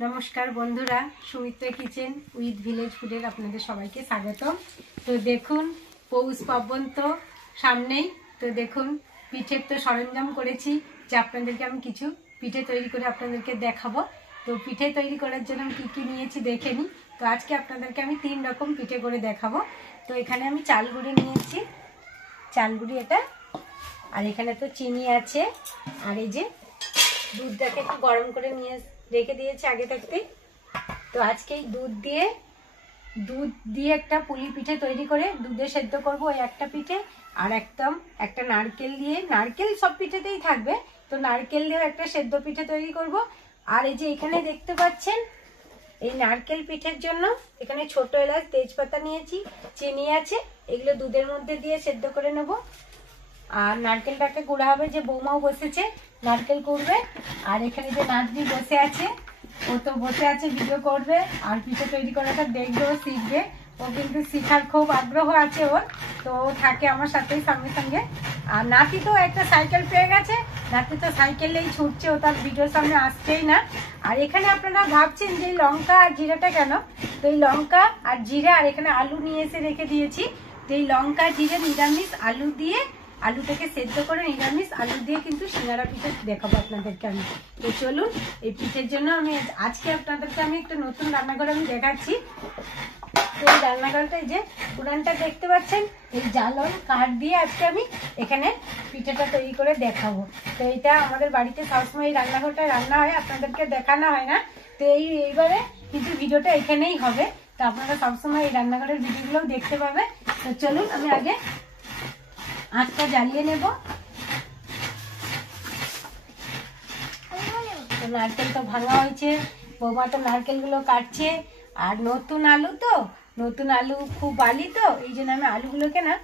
नमस्कार बंधुरा Sumitra kitchen with village ফুডের আপনাদের সবাইকে স্বাগতম। তো দেখুন পৌষ পার্বণ তো সামনেই, তো দেখুন পিঠের তো সরঞ্জাম করেছি যে আপনাদেরকে আমি কিছু পিঠে তৈরি করে আপনাদেরকে দেখাবো। তো পিঠে তৈরি করার জন্য আমি কি নিয়েছি দেখে নিই। তো আজকে আপনাদেরকে আমি 3 রকম পিঠে করে দেখাবো। তো এখানে আমি চাল গুঁড়ি নিয়েছি, চাল গুঁড়ি এটা, আর এখানে তো চিনি আছে, আর এই যে দুধটাকে একটু গরম করে নিয়ে রেখে দিয়েছি আগে থাকতেই। তো আজকে দুধ দিয়ে একটা পুলি পিঠে তৈরি করে দুধে সেদ্ধ করব ওই একটা পিঠে, আর একদম একটা নারকেল দিয়ে, নারকেল সব পিঠেতেই থাকবে, তো নারকেল দিয়েও একটা সেদ্ধ পিঠে তৈরি করব। আর এই যে এখানে দেখতে পাচ্ছেন এই নারকেল পিঠের জন্য এখানে ছোট এলাচ তেজপাতা নিয়েছি, চিনি আছে, এগুলো দুধের মধ্যে দিয়ে সেদ্ধ করে নেব। আর নারকেলটাকে গুঁড়া হবে, যে বৌমাও বসেছে নারকেল কুড়বে, আর এখানে যে নাতনি বসে আছে ও তো বসে আছে ভিডিও করবে আর পিঠে তৈরি করাটা দেখবে, ও শিখবে, ও কিন্তু শেখার খুব আগ্রহ আছে ওর, তো ও থাকে আমার সাথেই সঙ্গে সঙ্গে। আর নাতি তো একটা সাইকেল পেয়ে গেছে, নাতি তো সাইকেলেই ছুটছে, ও তার ভিডিওর সামনে আসছেই না। আর এখানে আপনারা ভাবছেন যে লঙ্কা আর জিরাটা কেন, তো এই লঙ্কা আর জিরা আর এখানে আলু নিয়ে এসে রেখে দিয়েছি। তো এই লঙ্কা জিরে নিরামিষ আলু দিয়ে, আলুটাকে সেদ্ধ করে নিরামিষ আলু দিয়ে কিন্তু সিঙ্গারা পিঠে দেখাবো আপনাদেরকে আমি। তো চলুন এই পিঠের জন্য আমি আজকে আপনাদেরকে আমি একটা নতুন রান্নাঘর আমি দেখাচ্ছি। তো এই রান্নাঘরটা, এই যে উনানটা দেখতে পাচ্ছেন, এই জ্বালন কাঠ দিয়ে আজকে আমি এখানে পিঠেটা তৈরি করে দেখাবো। তো এটা আমাদের বাড়িতে সবসময় এই রান্নাঘরটায় রান্না হয়, আপনাদেরকে দেখানো হয় না। তো এইবারে কিন্তু ভিডিওটা এখানেই হবে, তো আপনারা সবসময় এই রান্নাঘরের ভিডিওগুলোও দেখতে পাবে। তো চলুন আমি আগে আঁচটা জ্বালিয়ে নেব। নারকেল তো ভাঙা হয়েছে, বৌমা তো নারকেলগুলো কাটছে, আর নতুন আলু তো, নতুন আলু খুব বালি, তো এই জন্য আমি আলুগুলোকে না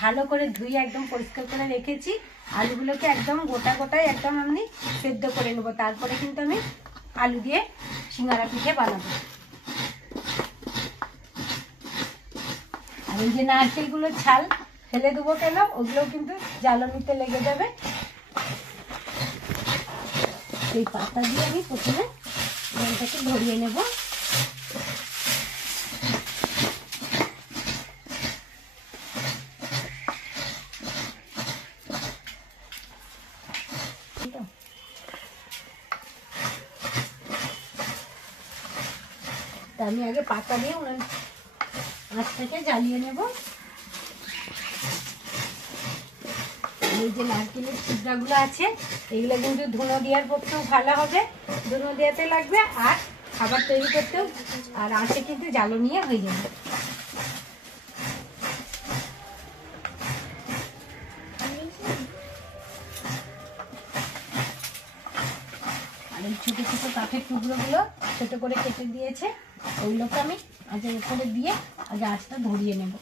ভালো করে ধুয়ে একদম পরিষ্কার করে রেখেছি। আলুগুলোকে একদম গোটা গোটায় একদম আমি সেদ্ধ করে নেবো, তারপরে কিন্তু আমি আলু দিয়ে সিঙ্গারা পিঠে বানাবো। আর এই যে নারকেলগুলো ছাল ফেলে দেবো কেন, ওগুলো কিন্তু জ্বালনিতে লেগে যাবে। এই পাতা দিয়ে আমি প্রথমে জলটাকে ভরিয়ে নেব। আমি আগে পাতা দিয়ে আঁচটাকে জ্বালিয়ে নেব। এই যে নারকেলের ছিদ্রাগুলো আছে, এগুলো কিন্তু ধুনো দেওয়ার পক্ষেও ভালো হবে, ধুনো দেওয়াতে লাগবে, আর খাবার তৈরি করতেও, আর আঁচে কিন্তু জ্বালনিয়ে হয়ে যাবে। আর এই ছোট ছোট কাঠের টুকরোগুলো ছোট করে কেটে দিয়েছে, ওইগুলোকে আমি আঁচের উপরে দিয়ে আগে আঁচটা ধরিয়ে নেব।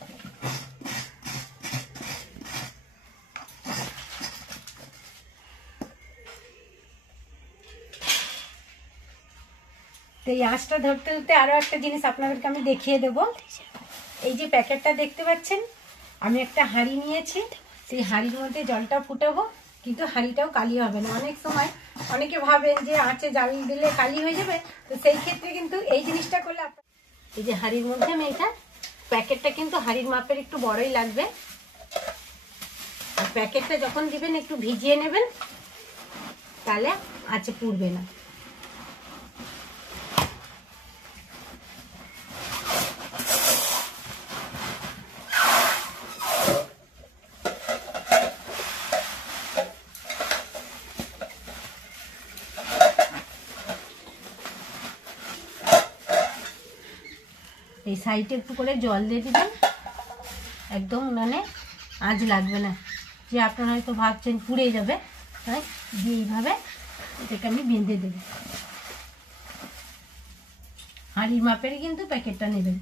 তো এই আঁচটা ধরতে ধরতে আরো একটা জিনিস আপনাদেরকে আমি দেখিয়ে দেব। এই যে প্যাকেটটা দেখতে পাচ্ছেন, আমি একটা হাঁড়ি নিয়েছি, সেই হাঁড়ির মধ্যে জলটা ফুটাবো, কিন্তু হাঁড়িটাও কালি হবে না। অনেক সময় অনেকে ভাবেন যে আঁচে জাল দিলে কালি হয়ে যাবে, তো সেই ক্ষেত্রে কিন্তু এই জিনিসটা করলে, এই যে হাঁড়ির মধ্যে আমি এটা, প্যাকেটটা কিন্তু হাঁড়ির মাপের একটু বড়ই লাগবে, আর প্যাকেটটা যখন দিবেন একটু ভিজিয়ে নেবেন, তাহলে আঁচে পুড়বে না। এই সাইডে একটু করে জল দিয়ে দিবেন, একদম মানে আঁচ লাগবে না, যে আপনারা হয়তো ভাবছেন পুড়ে যাবে, তাই দিয়ে এইভাবে এটাকে আমি বেঁধে দেব। হাঁড়ির মাপেরই কিন্তু প্যাকেটটা নেবেন।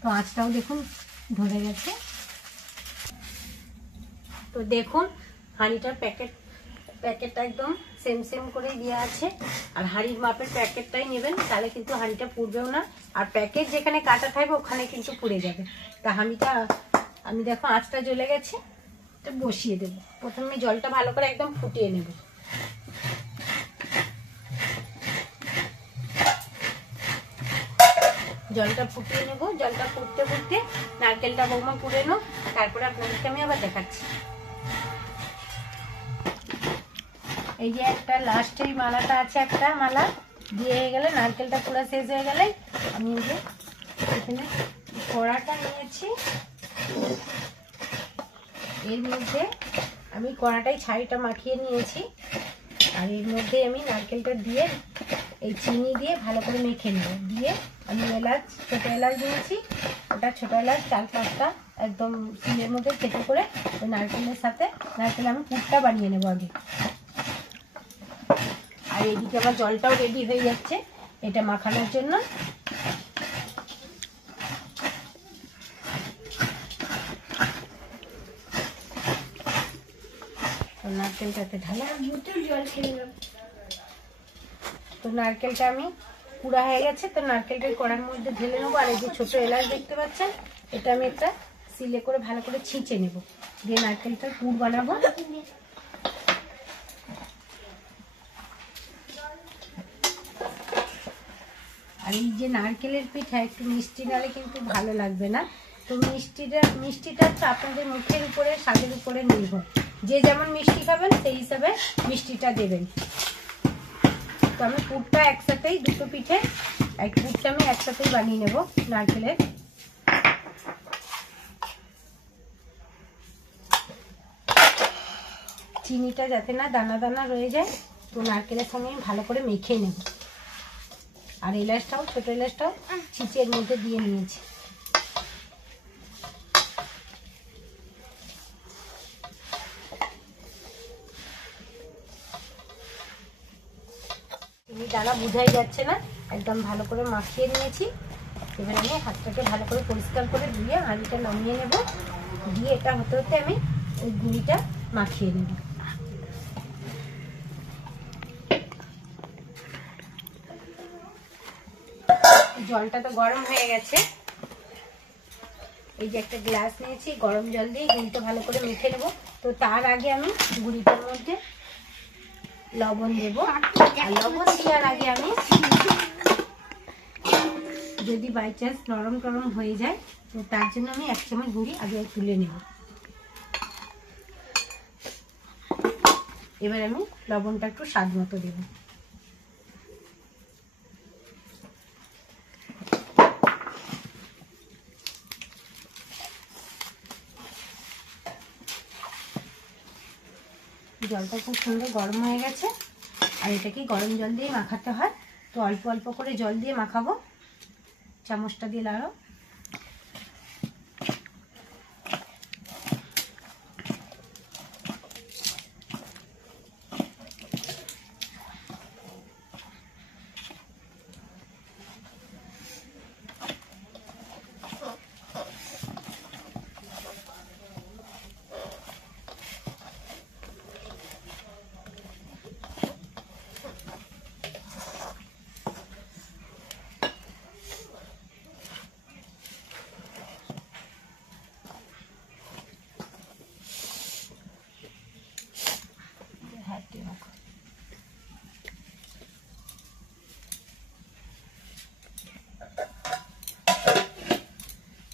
তো আঁচটাও দেখুন ধরে গেছে। তো দেখুন হাঁড়িটার প্যাকেটটা একদম সেম সেম করে দেওয়া আছে, আর হাঁড়ির মাপের প্যাকেটটাই নেবেন, তাহলে কিন্তু হাঁড়িটা পুড়বেও না, আর প্যাকেট যেখানে কাটা থাকবে ওখানে কিন্তু পুড়ে যাবে। তা আমি দেখো আঁচটা জ্বলে গেছে, তো বসিয়ে দেবো। প্রথমে জলটা ভালো করে একদম ফুটিয়ে নেব। জলটা ফুটিয়ে নেব। জলটা ফুটতে ফুটতে নারকেলটা বৌমা পুড়ে নেব, তারপরে আপনাদেরকে আমি আবার দেখাচ্ছি। এই যে একটা লাস্টের মালাটা আছে, একটা মালা দিয়ে হয়ে গেলে, নারকেলটা পুরো শেষ হয়ে গেলে আমি যে এখানে কড়াটা নিয়েছি, এর মধ্যে আমি কড়াটাই ছাইটা মাখিয়ে নিয়েছি, আর এর মধ্যে আমি নারকেলটা দিয়ে এই চিনি দিয়ে ভালো করে মেখে নেব। দিয়ে আমি এলাচ, ছোটো এলাচ দিয়েছি, ওটা ছোটো এলাচ 4-5টা একদম চিনির মধ্যে থেঁতো করে ওই নারকেলের সাথে নারকেল আমি পুরটা বানিয়ে নেবো আগে। আর এদিকে আমার জলটাও রেডি হয়ে যাচ্ছে এটা মাখানোর জন্য। নারকেলটাতে ঢালা জল খেলাম। তো নারকেলটা আমি পুরা হয়ে গেছে, তো নারকেলটা কড়ার মধ্যে ঢেলে নেবো। আর এই যে ছোটো এলাচ দেখতে পাচ্ছেন, এটা আমি একটা সিলে করে ভালো করে ছিঁচে নেব, দিয়ে নারকেলটার পুর বানাবো। আর এই যে নারকেলের পিঠা একটু মিষ্টি নালে কিন্তু ভালো লাগবে না। তো মিষ্টিটা তো আপনাদের মুখের উপরে, স্বাদের উপরে নির্ভর, যে যেমন মিষ্টি খাবেন সেই হিসাবে মিষ্টিটা দেবেন। তো আমি পুরটা একসাথেই, দুটো পিঠে পুরটা আমি একসাথেই বানিয়ে নেব নারকেলের। চিনিটা যাতে না দানা দানা রয়ে যায়, তো নারকেলের সঙ্গে আমি ভালো করে মেখে নেব। আর এলাচটাও, ছোটো এলাচটাও ছিঁচে এর মধ্যে দিয়ে নিয়েছি। চিনি দানা বোঝাই যাচ্ছে না, একদম ভালো করে মাখিয়ে নিয়েছি। এবার আমি হাতটাকে ভালো করে পরিষ্কার করে ধুয়ে হাঁড়িটা নামিয়ে নেব। দিয়ে এটা হতে হতে আমি ওই গুঁড়িটা মাখিয়ে নেব। জলটা তো গরম হয়ে গেছে, এই যে একটা গ্লাস নিয়েছি, গরম জল দিয়ে গুঁড়িটা ভালো করে মেখে নেব। তো তার আগে আমি গুঁড়িটার মধ্যে লবণ দেবো। আর লবণ দেওয়ার আগে আমি, যদি বাই চান্স নরম টরম হয়ে যায়, তো তার জন্য আমি 1 চামচ গুঁড়ি আগে তুলে নেব। এবার আমি লবণটা একটু স্বাদ মতো দেব। জলটা খুব সুন্দর গরম হয়ে গেছে। আর এটাকে গরম জল দিয়ে মাখাতে হয়, তো অল্প অল্প করে জল দিয়ে মাখাবো, চামচটা দিয়ে লাড়ো।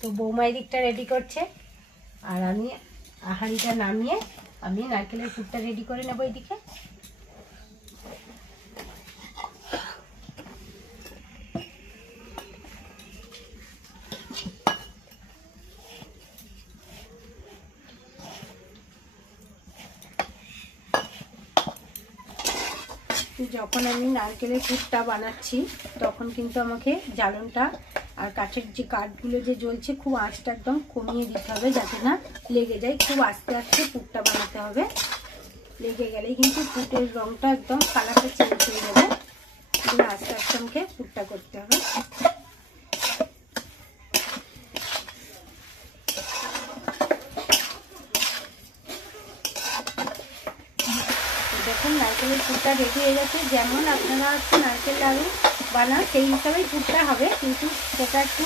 তো বৌমা এদিকটা রেডি করছে, আর আমি হাঁড়িটা নামিয়ে আমি নারকেলের পুরটা রেডি করে নেবো এদিকে। যখন আমি নারকেলের পুরটা বানাচ্ছি, তখন কিন্তু আমাকে জ্বালনটা আর কাঠের যে কাঠগুলো যে জ্বলছে, খুব আঁচটা একদম কমিয়ে দিতে হবে, যাতে না লেগে যায়। খুব আস্তে আস্তে পুরটা বানাতে হবে, লেগে গেলেই কিন্তু পুরের রংটা একদম কালারটা চেঞ্জ হয়ে যাবে। আস্তে আস্তে আমাকে পুরটা করতে হবে। দেখুন নারকেলের পুরটা রেডি হয়ে গেছে। যেমন আপনারা হচ্ছে নারকেল লাড়ু বানান সেই হিসাবেই পুরটা হবে, কিন্তু সেটা একটু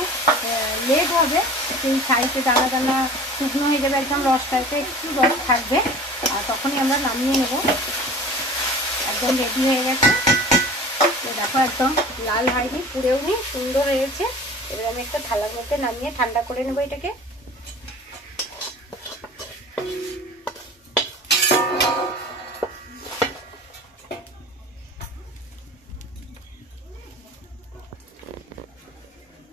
লেট হবে। সেই সাইডে দানা দানা শুকনো হয়ে যাবে, একদম রসটাতে একটু রস থাকবে, আর তখনই আমরা নামিয়ে নেব। একদম রেডি হয়ে গেছে। তো দেখো একদম লাল হয়নি, পুড়েও নি, সুন্দর হয়েছে। এবার আমি একটা থালার মধ্যে নামিয়ে ঠান্ডা করে নেবো এটাকে।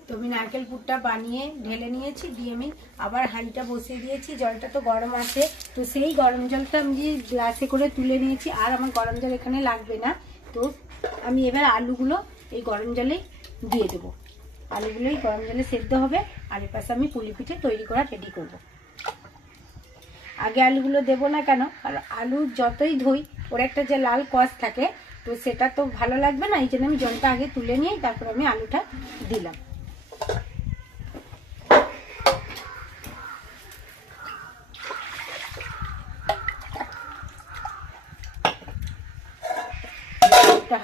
তো আমি নারকেল পুরটা বানিয়ে ঢেলে নিয়েছি, দিয়ে আমি আবার হাঁড়িটা বসিয়ে দিয়েছি। জলটা তো গরম আছে, তো সেই গরম জলটা আমি গ্লাসে করে তুলে নিয়েছি, আর আমার গরম জল এখানে লাগবে না। তো আমি এবার আলুগুলো এই গরম জলে দিয়ে দেবো। আলুগুলো এই গরম জলে সেদ্ধ হবে, আর এর পাশে আমি পুলি পিঠে তৈরি করা রেডি করব। আগে আলুগুলো দেবো না কেন, আর আলু যতই ধুই ওর একটা যে লাল কষ থাকে, তো সেটা তো ভালো লাগবে না। এই জন্য আমি জলটা আগে তুলে নিয়ে তারপর আমি আলুটা দিলাম।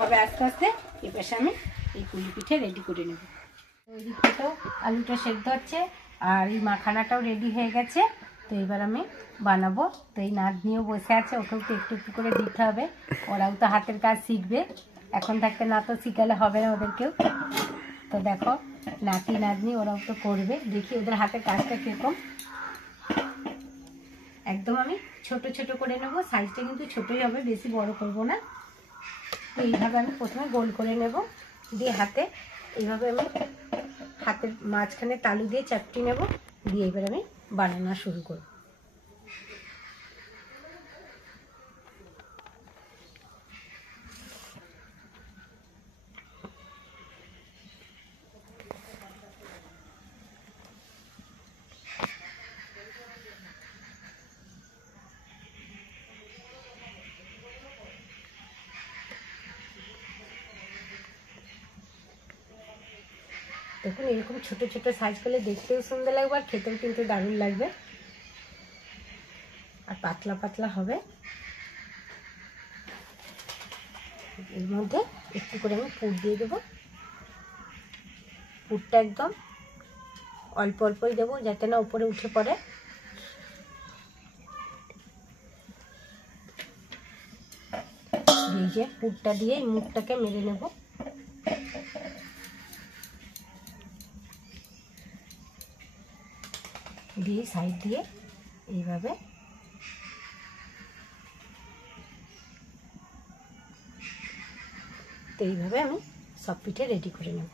হবে আস্তে আস্তে। এবার আমি এই পুলি পিঠে রেডি করে নেব। ওইদিকে তো আলুটা সেদ্ধ হচ্ছে, আর এই মাখানাটাও রেডি হয়ে গেছে। তো এবার আমি বানাবো। তো এই নাতনিও বসে আছে, ওকেও তো একটু একটু করে দিতে হবে। ওরাও তো হাতের কাজ শিখবে, এখন থাকতে না তো শিখালে হবে না ওদেরকেও। তো দেখো নাতি নাতনি ওরাও তো করবে, দেখি ওদের হাতের কাজটা কিরকম। একদম আমি ছোট ছোট করে নেবো, সাইজটা কিন্তু ছোটই হবে, বেশি বড় করব না। এইভাবে আমি প্রথমে গোল করে নেব, দিয়ে হাতে এইভাবে আমি হাতের মাঝখানে তালু দিয়ে চাপটি নেব, দিয়ে এবার আমি বানানো শুরু করব। দেখুন এরকম ছোট ছোট সাইজ করলে দেখতেও সুন্দর লাগবে, আর খেতেও কিন্তু দারুণ লাগবে, আর পাতলা পাতলা হবে। এর মধ্যে একটু করে আমি পুর দিয়ে দেবো। পুরটা একদম অল্প অল্পই দেবো, যাতে না উপরে উঠে পড়ে। এই যে পুরটা দিয়ে এই মুখটাকে মেরে নেব। দিয়ে সাইড দিয়ে এইভাবে তো এইভাবে আমি সব পিঠে রেডি করে নেব।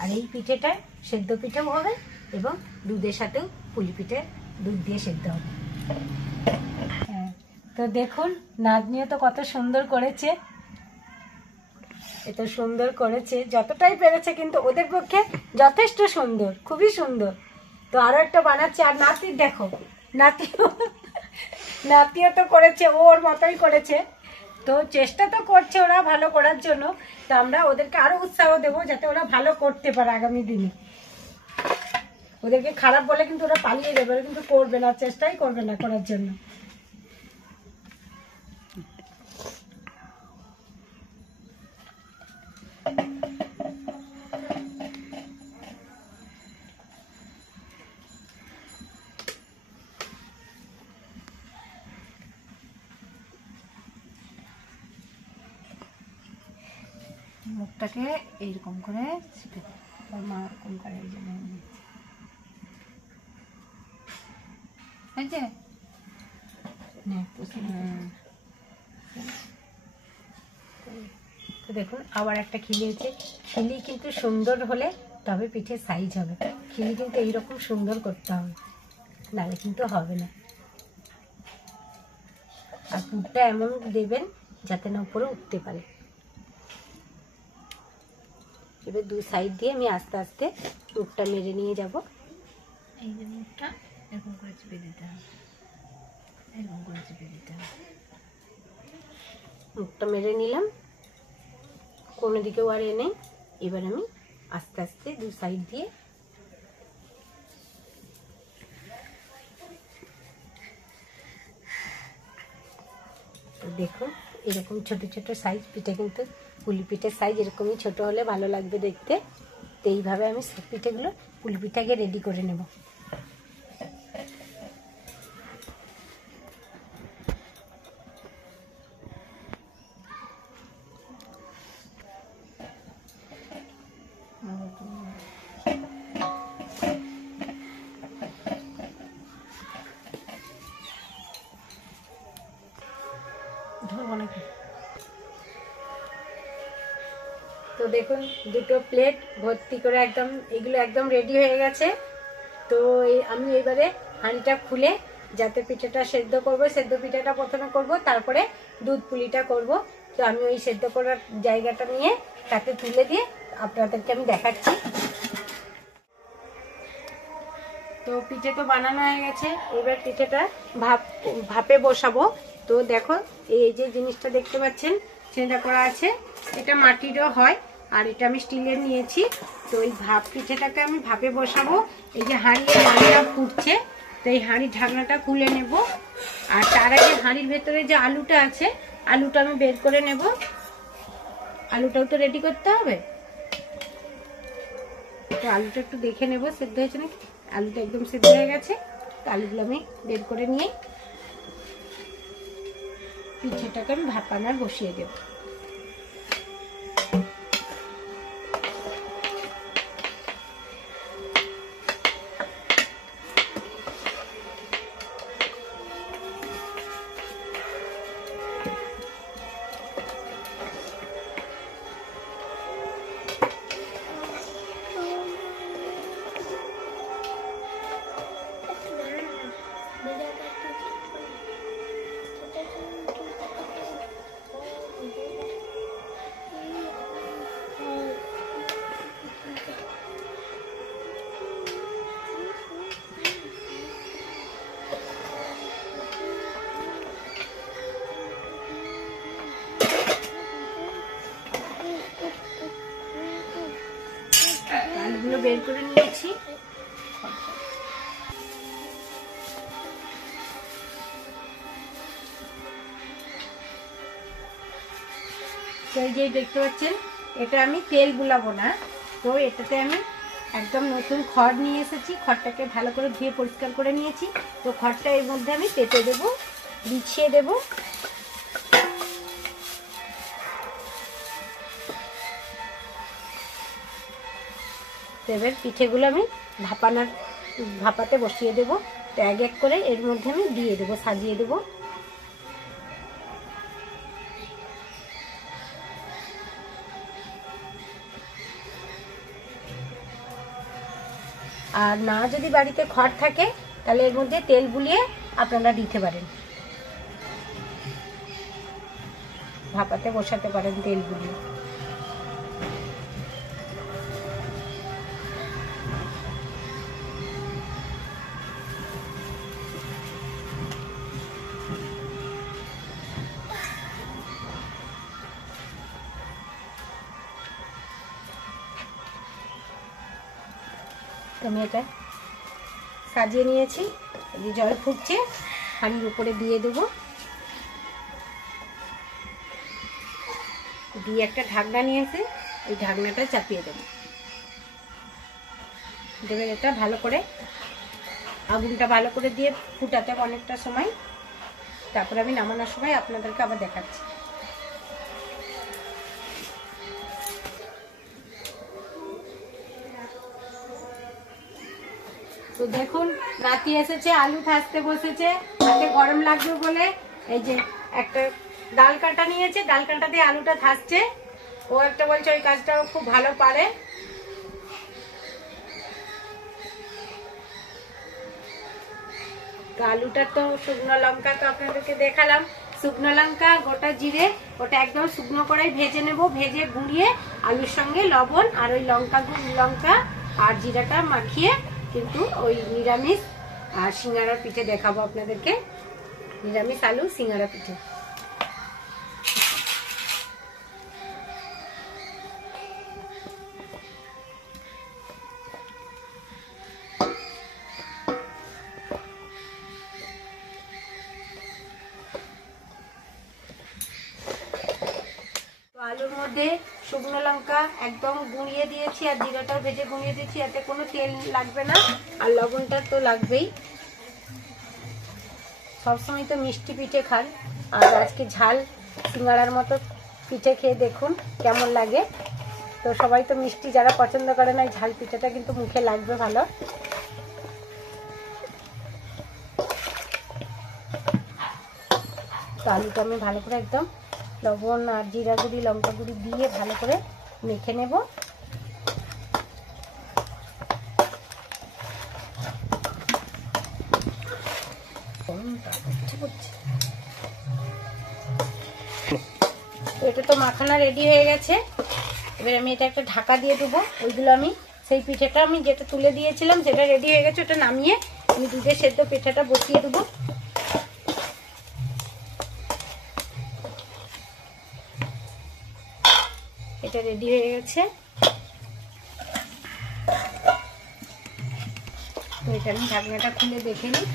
আর এই পিঠেটা সেদ্ধ পিঠেও হবে, এবং দুধের সাথেও পুলি পিঠে দুধ দিয়ে সেদ্ধ হবে। হ্যাঁ, তো দেখুন নাতনিও তো কত সুন্দর করেছে, এত সুন্দর করেছে, যতটাই পেরেছে কিন্তু ওদের পক্ষে যথেষ্ট সুন্দর, খুবই সুন্দর। তো আরো একটা বানাচ্ছে। আর নাতির দেখো, নাতিও তো করেছে, ওর মতোই করেছে। তো চেষ্টা তো করছে ওরা ভালো করার জন্য, তো আমরা ওদেরকে আরো উৎসাহ দেবো যাতে ওরা ভালো করতে পারে আগামী দিনে। ওদেরকে খারাপ বলে কিন্তু ওরা পালিয়ে যাবে, ওরা কিন্তু করবে না, চেষ্টাই করবে না করার জন্য। মুখটাকে এইরকম করে মা এরকম করে তো দেখুন আবার একটা খিলি হচ্ছে। খিলি কিন্তু সুন্দর হলে তবে পিঠের সাইজ হবে। খিলি কিন্তু এইরকম সুন্দর করতে হবে, নাহলে কিন্তু হবে না। আর পুরটা এমন দেবেন যাতে না উপরে উঠতে পারে। এবার দু সাইড দিয়ে আমি আস্তে আস্তে মুখটা মেরে নিয়ে যাব। এই যে মুখটা এরকম করে চেপে দিতে হবে, এরকম করে চেপে দিতে হবে। মুখটা মেরে নিলাম, কোনো দিকেও আর এনে। এবার আমি আস্তে আস্তে দু সাইড দিয়ে দেখুন এরকম ছোট ছোট সাইজ পিঠে, কিন্তু পুলি পিঠের সাইজ এরকমই ছোট হলে ভালো লাগবে দেখতে। তো এইভাবে আমি সব পিঠেগুলো পুলি পিঠাকে রেডি করে নেব। তো দেখুন দুটো প্লেট ভর্তি করে একদম এগুলো একদম রেডি হয়ে গেছে। তো আমি এবারে হাঁড়িটা খুলে যাতে পিঠাটা সেদ্ধ করব, সেদ্ধ পিঠাটা প্রথমে করব, তারপরে দুধ পুলিটা করব। তো আমি ওই সেদ্ধ করার জায়গাটা নিয়ে তাতে তুলে দিয়ে আপনাদেরকে আমি দেখাচ্ছি। তো পিঠে তো বানানো হয়ে গেছে, এবার পিঠেটা ভাপে বসাবো। তো দেখো এই যে জিনিসটা দেখতে পাচ্ছেন সেটা করা আছে, এটা মাটিরও হয় আর এটা আমি স্টিলের নিয়েছি। তো এই পিঠেটাকে আমি ভাপে বসাবো। এই যে হাঁড়িটা ফুটছে, তো এই হাঁড়ির ঢাকনাটা খুলে নেব। আর তার আগে হাঁড়ির ভেতরে যে আলুটা আছে আলুটা আমি বের করে নেব। আলুটাও তো রেডি করতে হবে, তো আলুটা একটু দেখে নেব সেদ্ধ হয়েছে নাকি। আলুটা একদম সেদ্ধ হয়ে গেছে, তো আলুগুলো আমি বের করে নিয়ে পিঠেটাকে আমি ভাপানার বসিয়ে দেব। আলুগুলো বের করে নিয়েছি। তো এই যে দেখতে পাচ্ছেন এটা আমি তেল বুলাবো না, তো এটাতে আমি একদম নতুন খড় নিয়ে এসেছি। খড়টাকে ভালো করে ধুয়ে পরিষ্কার করে নিয়েছি। তো খড়টা এর মধ্যে আমি পেতে দেব, বিছিয়ে দেব। এবার পিঠেগুলো আমি ভাপাতে বসিয়ে দেব। তো এক এক করে এর মধ্যে আমি দিয়ে দেবো, সাজিয়ে দেবো। আর না যদি বাড়িতে খড় থাকে তাহলে এর মধ্যে তেল বুলিয়ে আপনারা দিতে পারেন, ভাপাতে বসাতে পারেন তেল বুলিয়ে। আমি এটা সাজিয়ে নিয়েছি। এই যে জল ফুটছে, হাঁড়ির উপরে দিয়ে দেবো, দিয়ে একটা ঢাকনা নিয়েছে এই ঢাকনাটা চাপিয়ে দেবো। দেবে এটা ভালো করে, আগুনটা ভালো করে দিয়ে ফুটাতে অনেকটা সময়, তারপরে আমি নামানোর সময় আপনাদেরকে আবার দেখাচ্ছি। তো দেখুন নাতি এসেছে, আলু ভাজতে বসেছে, হাতে গরম লাগবে বলে এই যে একটা ডাল কাঁটা নিয়েছে, ডাল কাঁটা দিয়ে আলুটা ভাজছে। ও একটা বলছে ওই কাজটা খুব ভালো পারে। তো আলুটা তো শুকনো লঙ্কা তো আপনাদেরকে দেখালাম, শুকনো লঙ্কা গোটা জিরে ওটা একদম শুকনো করে ভেজে নেব, ভেজে গুঁড়িয়ে আলুর সঙ্গে লবণ আর ওই লঙ্কা আর জিরাটা মাখিয়ে কিন্তু ওই নিরামিষ আর সিঙ্গাড়ার পিঠে দেখাবো আপনাদেরকে, নিরামিষ আলু সিঙ্গাড়া পিঠে। আলুর মধ্যে শুকনো লঙ্কা একদম গুঁড়িয়ে দিয়েছি আর জিরাটাও ভেজে গুঁড়িয়ে দিয়েছি, এতে কোনো তেল লাগবে না আর লবণটা তো লাগবেই। সবসময় তো মিষ্টি পিঠে খান, আর আজকে ঝাল সিঙ্গাড়ার মতো পিঠে খেয়ে দেখুন কেমন লাগে। তো সবাই তো মিষ্টি যারা পছন্দ করে না, ঝাল পিঠাটা কিন্তু মুখে লাগবে ভালো। তো আলুটা আমি ভালো করে একদম লবণ আর জিরা গুঁড়ি লঙ্কা গুঁড়ি দিয়ে ভালো করে মেখে নেব। এটা তো মাখানা রেডি হয়ে গেছে। এবার আমি এটা একটা ঢাকা দিয়ে দেবো। ওইগুলো আমি সেই পিঠেটা আমি যেটা তুলে দিয়েছিলাম সেটা রেডি হয়ে গেছে, ওটা নামিয়ে আমি দুধের সেদ্ধ পিঠাটা বসিয়ে দেবো। এটা রেডি হয়ে গেছে। তো এটা আমি ঢাকনাটা খুলে দেখে নিই।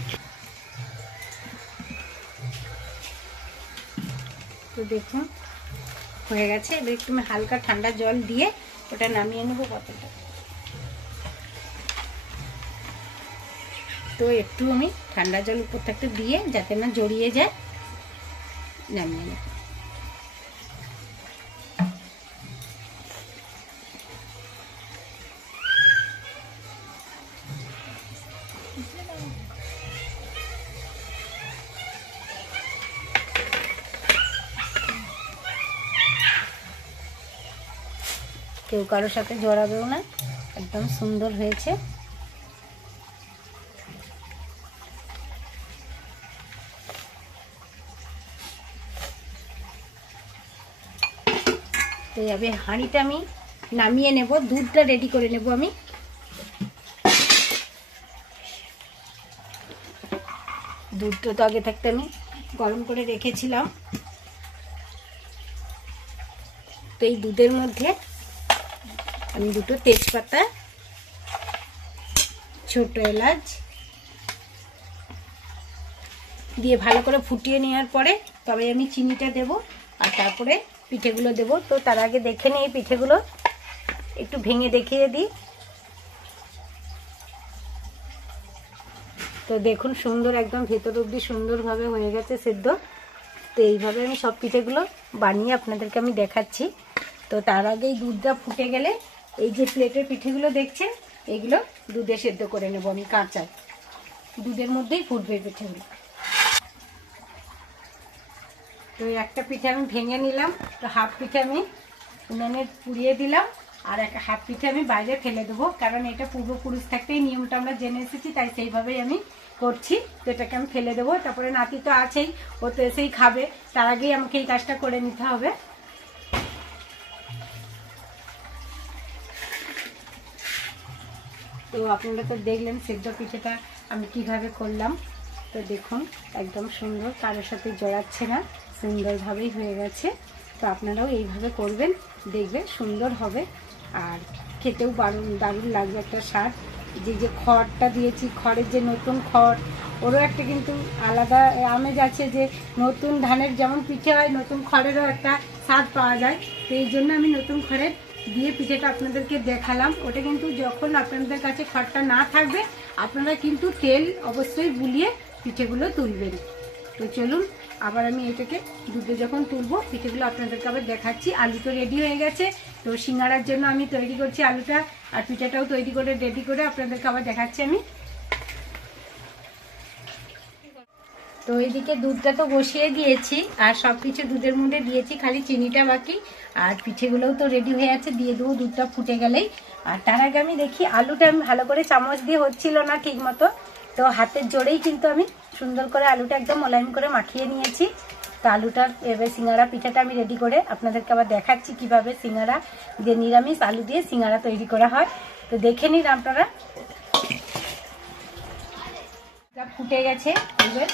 তো দেখুন হয়ে গেছে। এবার একটু আমি হালকা ঠান্ডা জল দিয়ে ওটা নামিয়ে নেবো কতটা। তো একটু আমি ঠান্ডা জল উপর থাকতে দিয়ে যাতে না জড়িয়ে যায় নামিয়ে নেব। কেউ কারোর সাথে জড়াবেও না, একদম সুন্দর হয়েছে। তো এবার হাঁড়িটা আমি নামিয়ে নেব, দুধটা রেডি করে নেব। আমি দুধটা তো আগে থাকতে আমি গরম করে রেখেছিলাম। তো এই দুধের মধ্যে আমি দুটো তেজপাতা, ছোট এলাচ দিয়ে ভালো করে ফুটিয়ে নেওয়ার পরে তবে আমি চিনিটা দেব আর তারপরে পিঠেগুলো দেব। তো তার আগে দেখে নিই পিঠেগুলো একটু ভেঙে দেখিয়ে দিই। তো দেখুন সুন্দর একদম ভেতর অবধি সুন্দরভাবে হয়ে গেছে সেদ্ধ। তো এইভাবে আমি সব পিঠেগুলো বানিয়ে আপনাদেরকে আমি দেখাচ্ছি। তো তার আগেই দুধটা ফুটে গেলে এই যে প্লেটের পিঠেগুলো দেখছেন এগুলো দুধে সেদ্ধ করে নেব আমি। কাঁচা দুধের মধ্যেই ফুটবে পিঠেগুলো। তো একটা পিঠে আমি ভেঙে নিলাম। তো হাফ পিঠে আমি উনুনে পুড়িয়ে দিলাম আর হাফ পিঠে আমি বাইরে ফেলে দেবো, কারণ এটা পূর্বপুরুষ থাকতেই নিয়মটা আমরা জেনে এসেছি, তাই সেইভাবেই আমি করছি। তো এটাকে আমি ফেলে দেবো। তারপরে নাতি তো আছেই, ও তো এসেই খাবে, তার আগেই আমাকে এই কাজটা করে নিতে হবে। তো আপনারা তো দেখলেন সেদ্ধ পিঠেটা আমি কিভাবে করলাম। তো দেখুন একদম সুন্দর, কারোর সাথে জড়াচ্ছে না, সুন্দরভাবেই হয়ে গেছে। তো আপনারাও এইভাবে করবেন, দেখবেন সুন্দর হবে আর খেতেও দারুণ লাগবে একটা স্বাদ। যে খড়টা দিয়েছি, খড়ের যে নতুন খড়, ওরও একটা কিন্তু আলাদা আমেজ আছে। যে নতুন ধানের যেমন পিঠে হয়, নতুন খড়েরও একটা স্বাদ পাওয়া যায়। তো এই জন্য আমি নতুন খড়ের দিয়ে পিঠেটা আপনাদেরকে দেখালাম। ওটা কিন্তু যখন আপনাদের কাছে খড়টা না থাকবে আপনারা কিন্তু তেল অবশ্যই বুলিয়ে পিঠেগুলো তুলবেন। তো চলুন আবার আমি এটাকে দুধে যখন তুলবো পিঠেগুলো আপনাদেরকে আবার দেখাচ্ছি। আলু তো রেডি হয়ে গেছে। তো সিঙ্গাড়ার জন্য আমি তৈরি করছি আলুটা, আর পিঠাটাও তৈরি করে রেডি করে আপনাদেরকে আবার দেখাচ্ছি আমি। তো এইদিকে দুধটা তো বসিয়ে দিয়েছি আর সব কিছু দুধের মধ্যে দিয়েছি, খালি চিনিটা বাকি। আর পিঠেগুলোও তো রেডি হয়ে আছে, দিয়ে দেবো দুধটা ফুটে গেলেই। আর তার আগে আমি দেখি আলুটা আমি ভালো করে চামচ দিয়ে হচ্ছিল না ঠিক মতো, তো হাতের জোরেই কিন্তু আমি সুন্দর করে আলুটা একদম মোলায়েম করে মাখিয়ে নিয়েছি। তো আলুটার এবার সিঙ্গাড়া পিঠাটা আমি রেডি করে আপনাদেরকে আবার দেখাচ্ছি কিভাবে সিঙ্গাড়া দিয়ে নিরামিষ আলু দিয়ে সিঙ্গাড়া তৈরি করা হয়। তো দেখে নিন আপনারা। ফুটে গেছে, এবার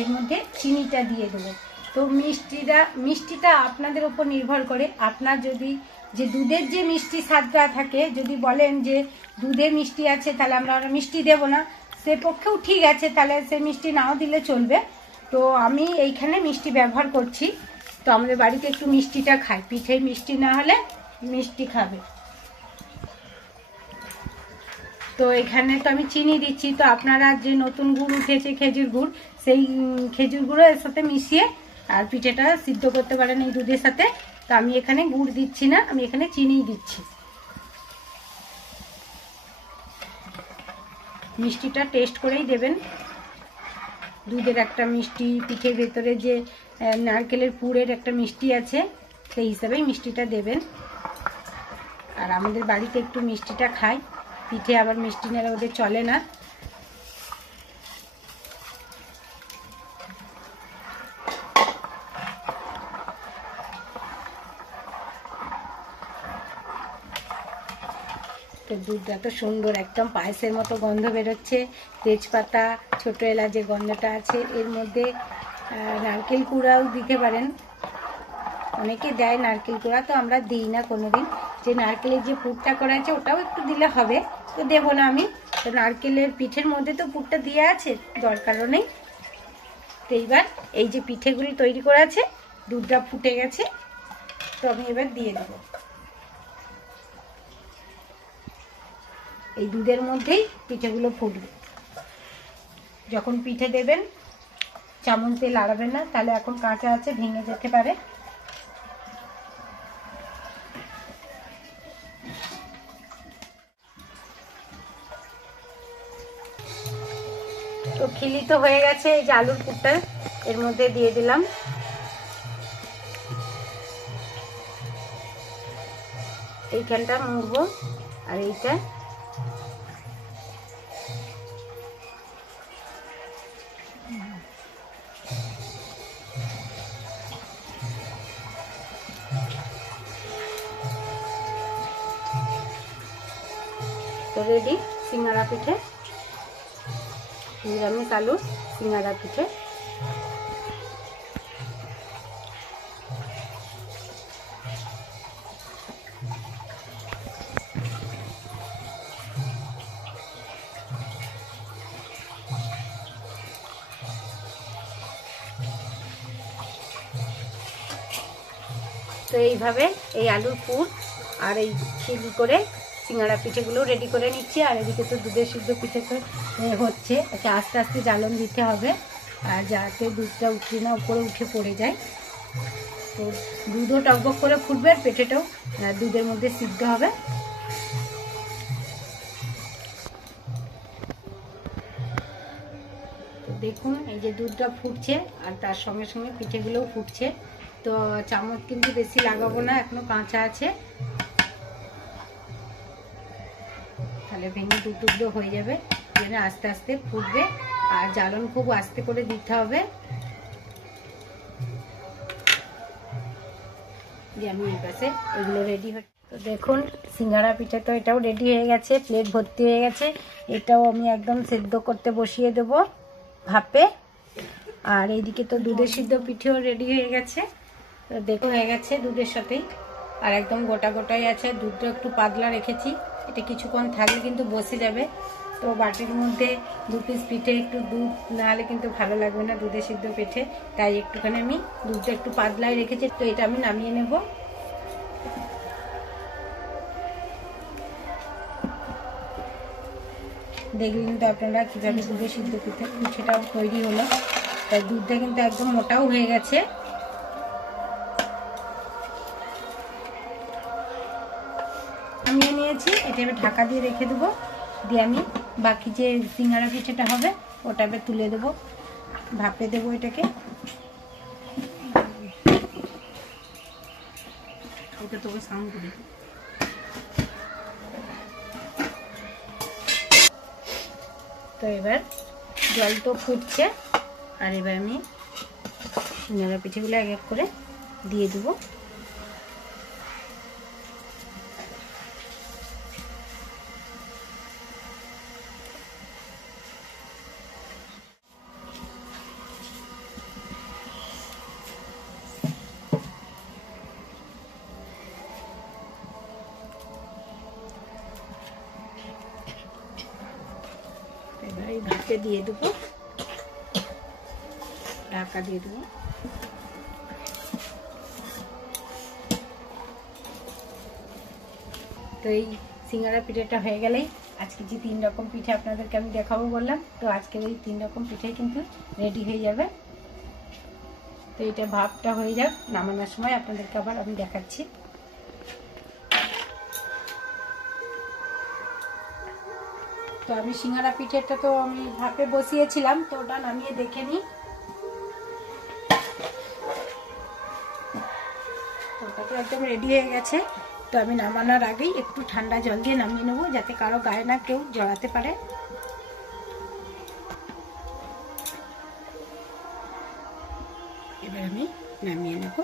এর মধ্যে চিনিটা দিয়ে দেবো। তো মিষ্টিটা আপনাদের উপর নির্ভর করে। আপনার যদি যে দুধের যে মিষ্টি স্বাদটা থাকে, যদি বলেন যে দুধে মিষ্টি আছে তাহলে আমরা মিষ্টি দেব না, সে পক্ষেও ঠিক আছে, তাহলে সে মিষ্টি নাও দিলে চলবে। তো আমি এইখানে মিষ্টি ব্যবহার করছি। তো আমাদের বাড়িতে একটু মিষ্টিটা খাই, পিঠে মিষ্টি না হলে মিষ্টি খাবে। তো এখানে তো আমি চিনি দিচ্ছি। তো আপনারা যে নতুন গুড় উঠেছে খেজুর গুড়, সেই খেজুর গুঁড়ো এর সাথে মিশিয়ে আর পিঠেটা সিদ্ধ করতে পারেন এই দুধের সাথে। তো আমি এখানে গুড় দিচ্ছি না, আমি এখানে চিনিই দিচ্ছি। মিষ্টিটা টেস্ট করেই দেবেন। দুধের একটা মিষ্টি, পিঠের ভেতরে যে নারকেলের পুরের একটা মিষ্টি আছে, সেই হিসাবেই মিষ্টিটা দেবেন। আর আমাদের বাড়িতে একটু মিষ্টিটা খায়, পিঠে আবার মিষ্টি নিলে ওদের চলে না। তো দুধটা তো সুন্দর একদম পায়েসের মতো গন্ধ বেরোচ্ছে। তেজপাতা, ছোট এলাচ যে গন্ধটা আছে, এর মধ্যে নারকেল কুড়াও দিতে পারেন, অনেকে দেয় নারকেল কুড়া, তো আমরা দিই না কোনোদিন। যে নারকেলের যে পুরটা করা আছে ওটাও একটু দিলে হবে, তো দেবো না আমি। তো নারকেলের পিঠের মধ্যে তো পুরটা দিয়ে আছে, দরকারও নেই। তো এইবার এই যে পিঠেগুলি তৈরি করা আছে, দুধটা ফুটে গেছে, তো আমি এবার দিয়ে দেবো। এই দুধের মধ্যেই পিঠেগুলো ফুটবে। যখন পিঠে দেবেন চামচ দিয়ে লাড়াবেন না, তাহলে এখন কাঁচা আছে, ভেঙে যেতে পারে। তো খিলি তো হয়ে গেছে, এই যে আলুর পুরটা এর মধ্যে দিয়ে দিলাম। এইখানটা মুড়বো আর এইটা তো রেডি সিঙ্গারা পিঠে, নিরামিষ আলু সিঙ্গারা পিঠে। তো এইভাবে এই আলুর পুর আর এই চিলি করে সিঙ্গারা পিঠেগুলো রেডি করে নিচ্ছি। আর এদিকে তো দুধের সিদ্ধ পিঠে তো হচ্ছে, একে আস্তে আস্তে জ্বালন দিতে হবে, আর যাতে দুধটা উঠে না উপরে উঠে পড়ে যায়। তো দুধও টকবক করে ফুটবে, আর পিঠেটাও দুধের মধ্যে সিদ্ধ হবে। তো দেখুন এই যে দুধটা ফুটছে, আর তার সঙ্গে সঙ্গে পিঠেগুলোও ফুটছে। তো চামচ কিন্তু বেশি লাগাবো না, এখনো কাঁচা আছে, তাহলে ভেঙে দুধ হয়ে যাবে। যেন আস্তে আস্তে ফুটবে, আর জ্বালন খুব আস্তে করে দিতে হবে। যে আমি এই পাশে এগুলো রেডি হচ্ছে। তো দেখুন সিঙ্গারা পিঠে তো এটাও রেডি হয়ে গেছে, প্লেট ভর্তি হয়ে গেছে। এটাও আমি একদম সেদ্ধ করতে বসিয়ে দেবো ভাপে। আর এইদিকে তো দুধের সিদ্ধ পিঠেও রেডি হয়ে গেছে, তো দেখো হয়ে গেছে দুধের সাথেই, আর একদম গোটা গোটাই আছে। দুধটা একটু পাতলা রেখেছি, এটা কিছুক্ষণ থাকলে কিন্তু বসে যাবে। তো বাটির মধ্যে 2 পিস পিঠে, একটু দুধ না হলে কিন্তু ভালো লাগবে না দুধের সিদ্ধ পিঠে, তাই একটুখানি আমি দুধটা একটু পাতলাই রেখেছি। তো এটা আমি নামিয়ে নেব। দেখলেন তো আপনারা কীভাবে দুধের সিদ্ধ পিঠেটাও তৈরি হলো। তাই দুধটা কিন্তু একদম মোটাও হয়ে গেছে। নামিয়ে নিয়েছি, এটা এবার ঢাকা দিয়ে রেখে দেবো, দিয়ে আমি বাকি যে সিঙ্গারা পিঠেটা হবে ওটা এবার তুলে দেবো, ভাপে দেবো এটাকে। ওটা তোকে সাউন্ড করে। তো এবার জল তো ফুটছে, আর এবার আমি সিঙ্গারা পিঠেগুলো এক এক করে দিয়ে দেবো। এবার এই ভাতে দিয়ে দেবো, ঢাকা দিয়ে দেবো। তো এই সিঙ্গারা পিঠেটা হয়ে গেলেই আজকে যে 3 রকম পিঠে আপনাদেরকে আমি দেখাবো বললাম, তো আজকের এই 3 রকম পিঠে কিন্তু রেডি হয়ে যাবে। তো এটা ভাপটা হয়ে যাক, নামানোর সময় আপনাদেরকে আবার আমি দেখাচ্ছি। তো আমি সিঙ্গারা পিঠেটা তো আমি ভাপে বসিয়েছিলাম, তো ওটা নামিয়ে দেখে নিই। ওটা তো একদম রেডি হয়ে গেছে। তো আমি নামানোর আগেই একটু ঠান্ডা জল দিয়ে নামিয়ে নেবো, যাতে কারো গায়ে না কেউ জড়াতে পারে। এবার আমি নামিয়ে নেব।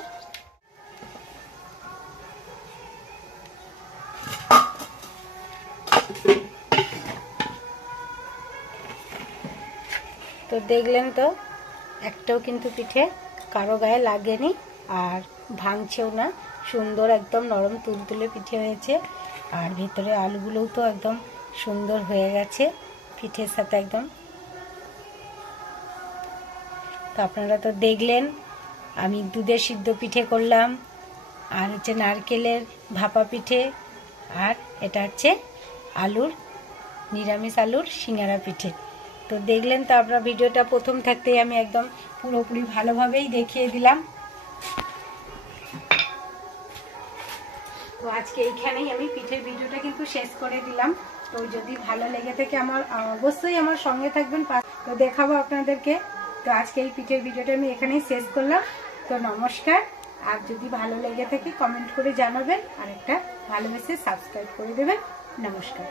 তো দেখলেন তো, একটাও কিন্তু পিঠে কারো গায়ে লাগেনি আর ভাঙছেও না, সুন্দর একদম নরম তুলতুলে পিঠে হয়েছে। আর ভিতরে আলুগুলোও তো একদম সুন্দর হয়ে গেছে পিঠের সাথে একদম। তো আপনারা তো দেখলেন আমি দুধের সিদ্ধ পিঠে করলাম, আর হচ্ছে নারকেলের ভাপা পিঠে, আর এটা হচ্ছে আলুর নিরামিষ আলুর সিঙ্গারা পিঠে। তো দেখলেন তো আপনারা ভিডিওটা প্রথম থাকতেই আমি একদম পুরোপুরি ভালোভাবেই দেখিয়ে দিলাম। তো আজকে এইখানেই আমি পিঠের ভিডিওটা কিন্তু শেষ করে দিলাম। তো যদি ভালো লেগে থাকে আমার অবশ্যই আমার সঙ্গে থাকবেন, তো দেখাবো আপনাদেরকে। তো আজকে এই পিঠের ভিডিওটা আমি এখানেই শেষ করলাম। তো নমস্কার। আর যদি ভালো লেগে থাকে কমেন্ট করে জানাবেন, আর একটা ভালোবেসে সাবস্ক্রাইব করে দেবেন। নমস্কার।